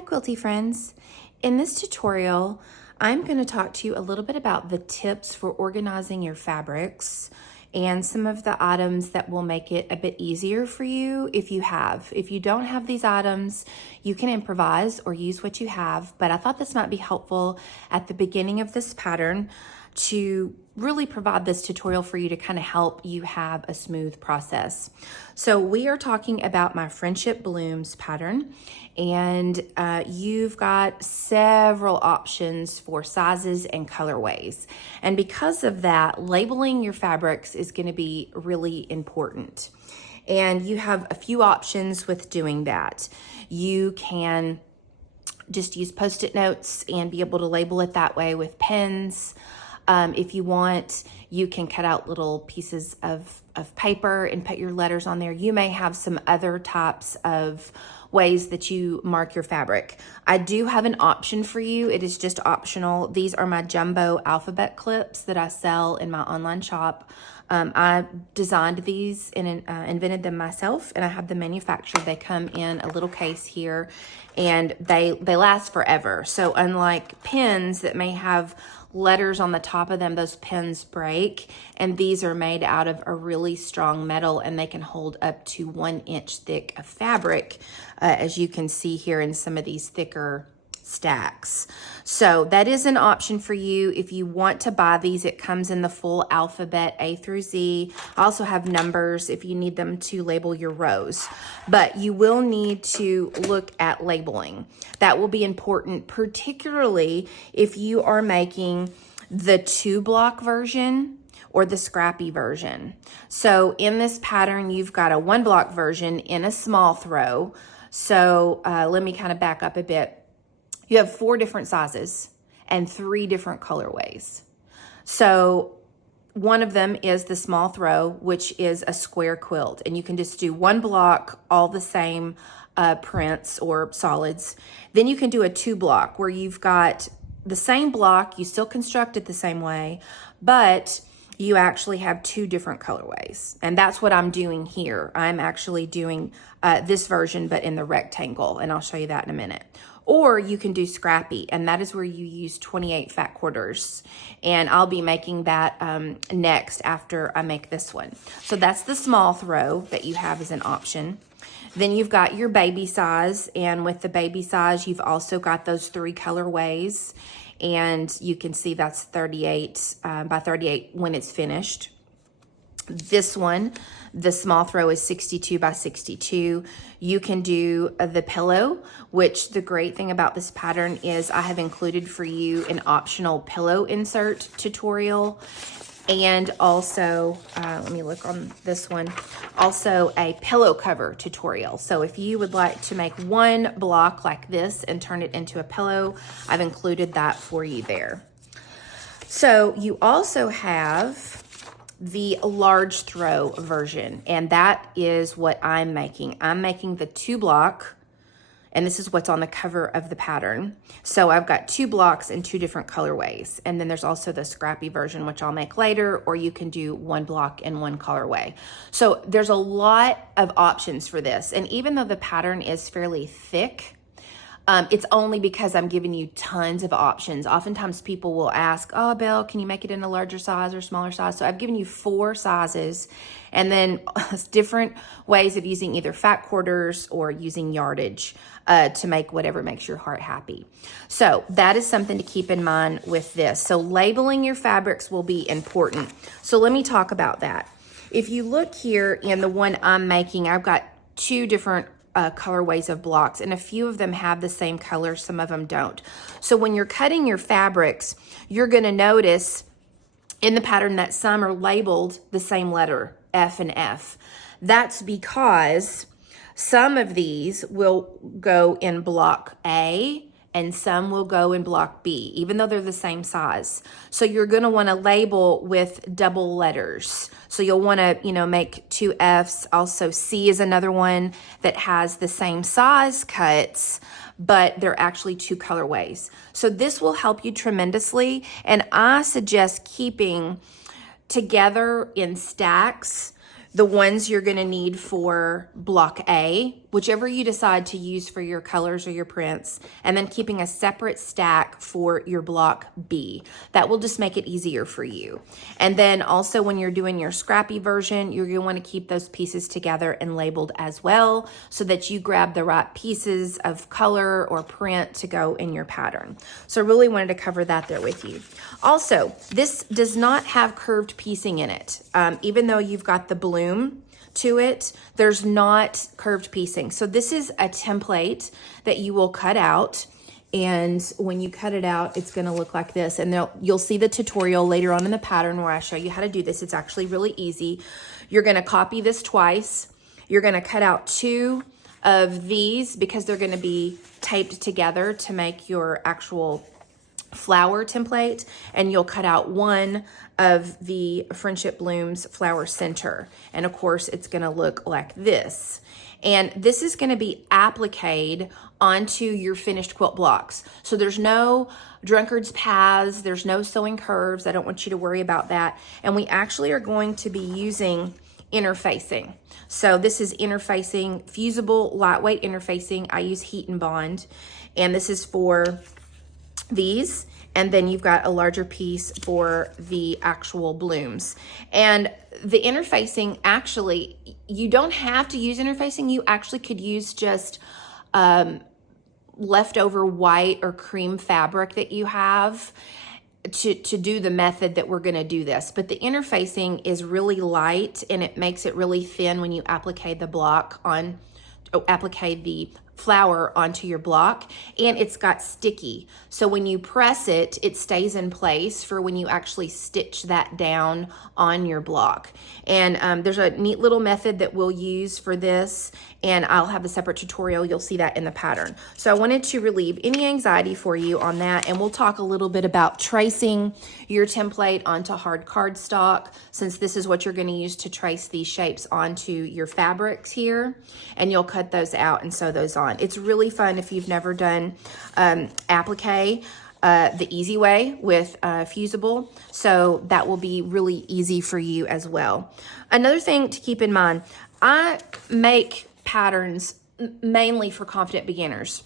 Hi Quilty friends. In this tutorial, I'm going to talk to you a little bit about the tips for organizing your fabrics and some of the items that will make it a bit easier for you if you have. If you don't have these items, you can improvise or use what you have, but I thought this might be helpful at the beginning of this pattern to really provide this tutorial for you to kind of help you have a smooth process. So we are talking about my Friendship Blooms pattern, and you've got several options for sizes and colorways. And because of that, labeling your fabrics is going to be really important. And you have a few options with doing that. You can just use Post-it notes and be able to label it that way with pens. If you want, you can cut out little pieces of paper and put your letters on there. You may have some other types of ways that you mark your fabric. I do have an option for you. It is just optional. These are my jumbo alphabet clips that I sell in my online shop. I designed these and invented them myself, and I have them manufactured. They come in a little case here, and they last forever. So unlike pens that may have letters on the top of them, those pens break, and these are made out of a really strong metal, and they can hold up to 1 inch thick of fabric, as you can see here in some of these thicker stacks. So that is an option for you. If you want to buy these, it comes in the full alphabet A through Z. I also have numbers if you need them to label your rows, but you will need to look at labeling. That will be important, particularly if you are making the 2-block version or the scrappy version. So in this pattern, you've got a 1-block version in a small throw. So let me kind of back up a bit. You have 4 different sizes and 3 different colorways. So one of them is the small throw, which is a square quilt, and you can just do 1 block, all the same prints or solids. Then you can do a 2-block where you've got the same block, you still construct it the same way, but you actually have 2 different colorways. And that's what I'm doing here. I'm actually doing this version, but in the rectangle, and I'll show you that in a minute. Or you can do scrappy, and that is where you use 28 fat quarters. And I'll be making that next after I make this one. So that's the small throw that you have as an option. Then you've got your baby size, and with the baby size, you've also got those 3 colorways. And you can see that's 38 by 38 when it's finished. This one, the small throw, is 62 by 62. You can do the pillow, which the great thing about this pattern is I have included for you an optional pillow insert tutorial, and also, let me look on this one, also a pillow cover tutorial. So if you would like to make 1 block like this and turn it into a pillow, I've included that for you there. So you also have the large throw version, and that is what I'm making. I'm making the 2-block, and this is what's on the cover of the pattern. So I've got 2 blocks in 2 different colorways, and then there's also the scrappy version, which I'll make later, or you can do 1 block in 1 colorway. So there's a lot of options for this, and even though the pattern is fairly thick, it's only because I'm giving you tons of options. Oftentimes people will ask, oh, Belle, can you make it in a larger size or smaller size? So I've given you 4 sizes, and then different ways of using either fat quarters or using yardage to make whatever makes your heart happy. So that is something to keep in mind with this. So labeling your fabrics will be important. So let me talk about that. If you look here in the one I'm making, I've got 2 different colorways of blocks, and a few of them have the same color, some of them don't. So when you're cutting your fabrics, you're going to notice in the pattern that some are labeled the same letter, F and F. That's because some of these will go in block A and some will go in block B, even though they're the same size. So you're going to want to label with double letters. So you'll want to, make 2 Fs. Also, C is another one that has the same size cuts, but they're actually 2 colorways. So this will help you tremendously. And I suggest keeping together in stacks the ones you're going to need for block A, whichever you decide to use for your colors or your prints, and then keeping a separate stack for your block B. That will just make it easier for you. And then also when you're doing your scrappy version, you're going to want to keep those pieces together and labeled as well so that you grab the right pieces of color or print to go in your pattern. So I really wanted to cover that there with you. Also, this does not have curved piecing in it. Even though you've got the bloom to it, there's not curved piecing. So this is a template that you will cut out, and when you cut it out, it's going to look like this. And you'll see the tutorial later on in the pattern where I show you how to do this. It's actually really easy. You're going to copy this twice. You're going to cut out 2 of these because they're going to be taped together to make your actual flower template, and you'll cut out 1 of the Friendship Blooms flower center. And of course, it's going to look like this. And this is going to be appliqued onto your finished quilt blocks. So there's no drunkard's paths, there's no sewing curves. I don't want you to worry about that. And we actually are going to be using interfacing. So this is interfacing, fusible, lightweight interfacing. I use heat and bond, and this is for these, and then you've got a larger piece for the actual blooms. And the interfacing, actually, you don't have to use interfacing. You actually could use just leftover white or cream fabric that you have to do the method that we're going to do this. But the interfacing is really light, and it makes it really thin when you applique the block on, applique the flower onto your block, and it's got sticky. So when you press it, it stays in place for when you actually stitch that down on your block. And there's a neat little method that we'll use for this, and I'll have a separate tutorial. You'll see that in the pattern. So I wanted to relieve any anxiety for you on that, and we'll talk a little bit about tracing your template onto hard cardstock, since this is what you're going to use to trace these shapes onto your fabrics here, and you'll cut those out and sew those on. It's really fun if you've never done applique the easy way with fusible, so that will be really easy for you as well. Another thing to keep in mind, I make patterns mainly for confident beginners,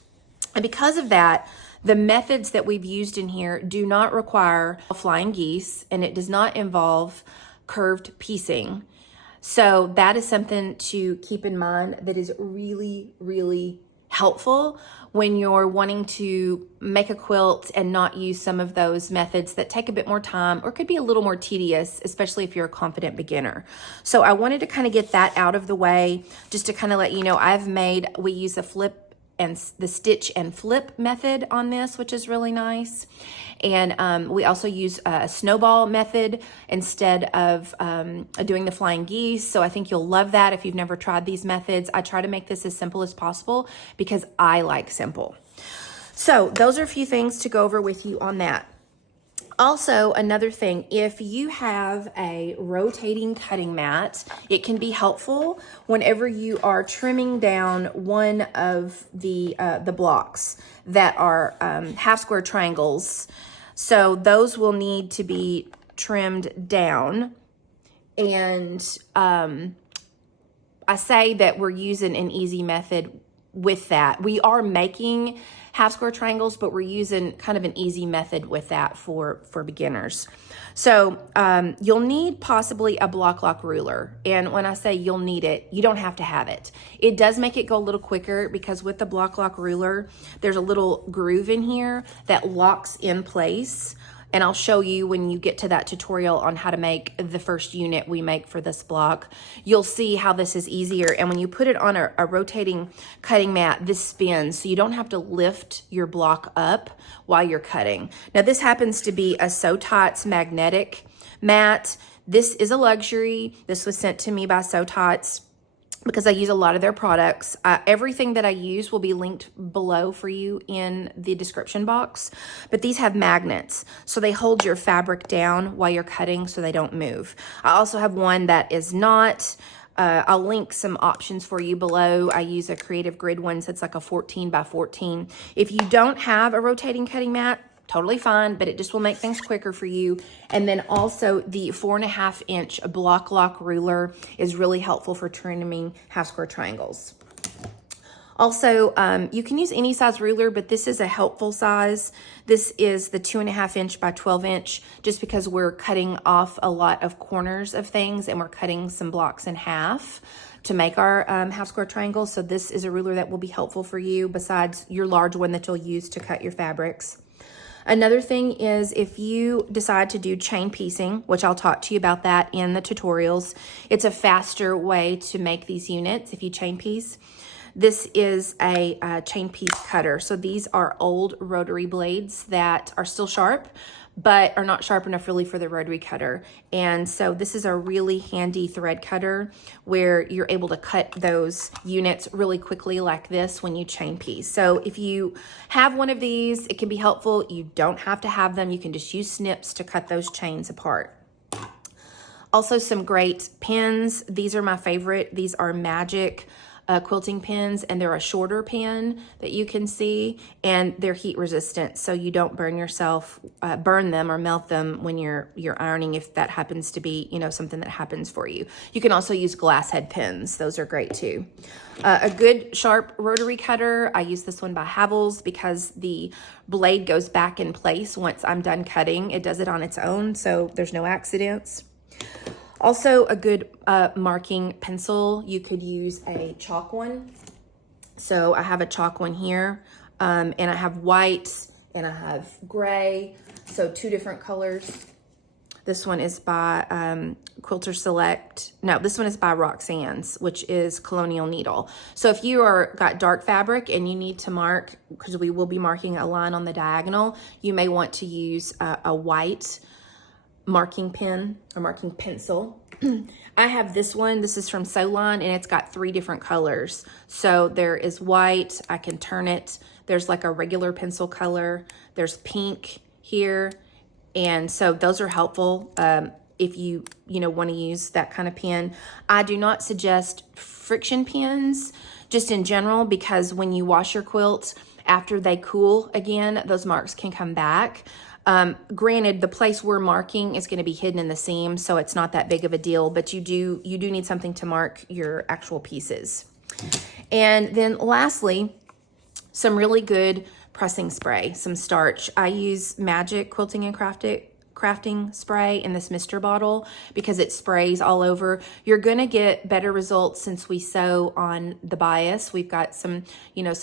and because of that, the methods that we've used in here do not require flying geese, and it does not involve curved piecing. So that is something to keep in mind that is really, really helpful when you're wanting to make a quilt and not use some of those methods that take a bit more time or could be a little more tedious, especially if you're a confident beginner. So I wanted to kind of get that out of the way, just to kind of let you know we use a flip and the stitch and flip method on this, which is really nice. And we also use a snowball method instead of doing the flying geese. So I think you'll love that if you've never tried these methods. I try to make this as simple as possible because I like simple. So those are a few things to go over with you on that. Also, another thing, if you have a rotating cutting mat, it can be helpful whenever you are trimming down one of the blocks that are half square triangles. So those will need to be trimmed down. And I say that we're using an easy method with that. We are making half square triangles, but we're using kind of an easy method with that for beginners. So you'll need possibly a block lock ruler. And when I say you'll need it, you don't have to have it. It does make it go a little quicker because with the block lock ruler, there's a little groove in here that locks in place. And I'll show you when you get to that tutorial on how to make the first unit we make for this block. You'll see how this is easier. And when you put it on a rotating cutting mat, this spins, so you don't have to lift your block up while you're cutting. Now this happens to be a Sew Tots magnetic mat. This is a luxury. This was sent to me by Sew Tots because I use a lot of their products. Everything that I use will be linked below for you in the description box. But these have magnets, so they hold your fabric down while you're cutting so they don't move. I also have one that is not. I'll link some options for you below. I use a Creative Grid one, so it's like a 14 by 14. If you don't have a rotating cutting mat, totally fine, but it just will make things quicker for you. And then also the 4.5 inch block lock ruler is really helpful for trimming half square triangles. Also, you can use any size ruler, but this is a helpful size. This is the 2.5 inch by 12 inch, just because we're cutting off a lot of corners of things and we're cutting some blocks in half to make our half square triangles. So this is a ruler that will be helpful for you besides your large one that you'll use to cut your fabrics. Another thing is if you decide to do chain piecing, which I'll talk to you about that in the tutorials, it's a faster way to make these units if you chain piece. This is a chain piece cutter. So these are old rotary blades that are still sharp, but are not sharp enough really for the rotary cutter. And so this is a really handy thread cutter where you're able to cut those units really quickly like this when you chain piece. So if you have one of these, it can be helpful. You don't have to have them. You can just use snips to cut those chains apart. Also some great pins. These are my favorite. These are Magic quilting pins, and they're a shorter pin that you can see, and they're heat resistant, so you don't burn yourself, burn them or melt them when you're ironing, if that happens to be, you know, something that happens for you. You can also use glass head pins. Those are great too. A good sharp rotary cutter. I use this one by Havells because the blade goes back in place once I'm done cutting. It does it on its own, so there's no accidents. Also, a good marking pencil. You could use a chalk one. So I have a chalk one here, and I have white and I have gray. So 2 different colors. This one is by Quilter Select. No, this one is by Roxanne's, which is Colonial Needle. So if you got dark fabric and you need to mark, because we will be marking a line on the diagonal, you may want to use a white marking pen or marking pencil. I have this one. This is from Soline, and it's got 3 different colors. So there is white. I can turn it. There's like a regular pencil color. There's pink here. And so those are helpful if you want to use that kind of pen. I do not suggest friction pens just in general, because when you wash your quilt, after they cool again, those marks can come back. Granted, the place we're marking is going to be hidden in the seam, so it's not that big of a deal, but you do need something to mark your actual pieces. And then lastly, some really good pressing spray, some Starch. I use Magic Quilting and crafting spray in this mister bottle because it sprays all over. You're going to get better results since we sew on the bias. We've got some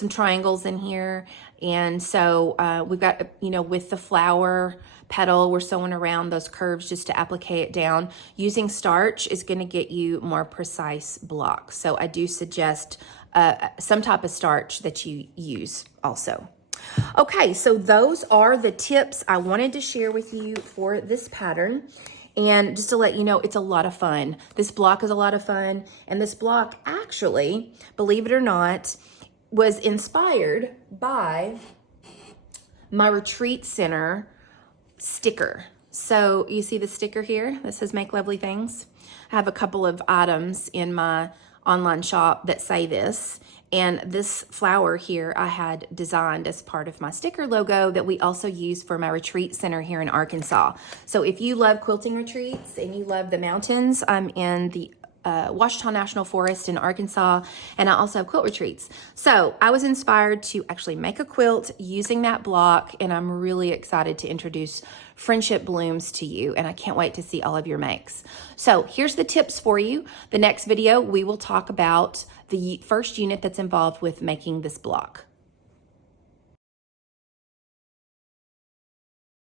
triangles in here. And so we've got, with the flower petal, we're sewing around those curves just to applique it down. Using Starch is going to get you more precise blocks. So I do suggest some type of starch that you use also. Okay, so those are the tips I wanted to share with you for this pattern. And just to let you know, it's a lot of fun. This block is a lot of fun. And this block actually, believe it or not, was inspired by my retreat center sticker. So you see the sticker here that says Make Lovely Things? I have a couple of items in my online shop that say this. And this flower here I had designed as part of my sticker logo that we also use for my retreat center here in Arkansas. So if you love quilting retreats and you love the mountains, I'm in the Ouachita National Forest in Arkansas, and I also have quilt retreats. So I was inspired to actually make a quilt using that block, and I'm really excited to introduce Friendship Blooms to you, and I can't wait to see all of your makes. So here's the tips for you. The next video, we will talk about the first unit that's involved with making this block.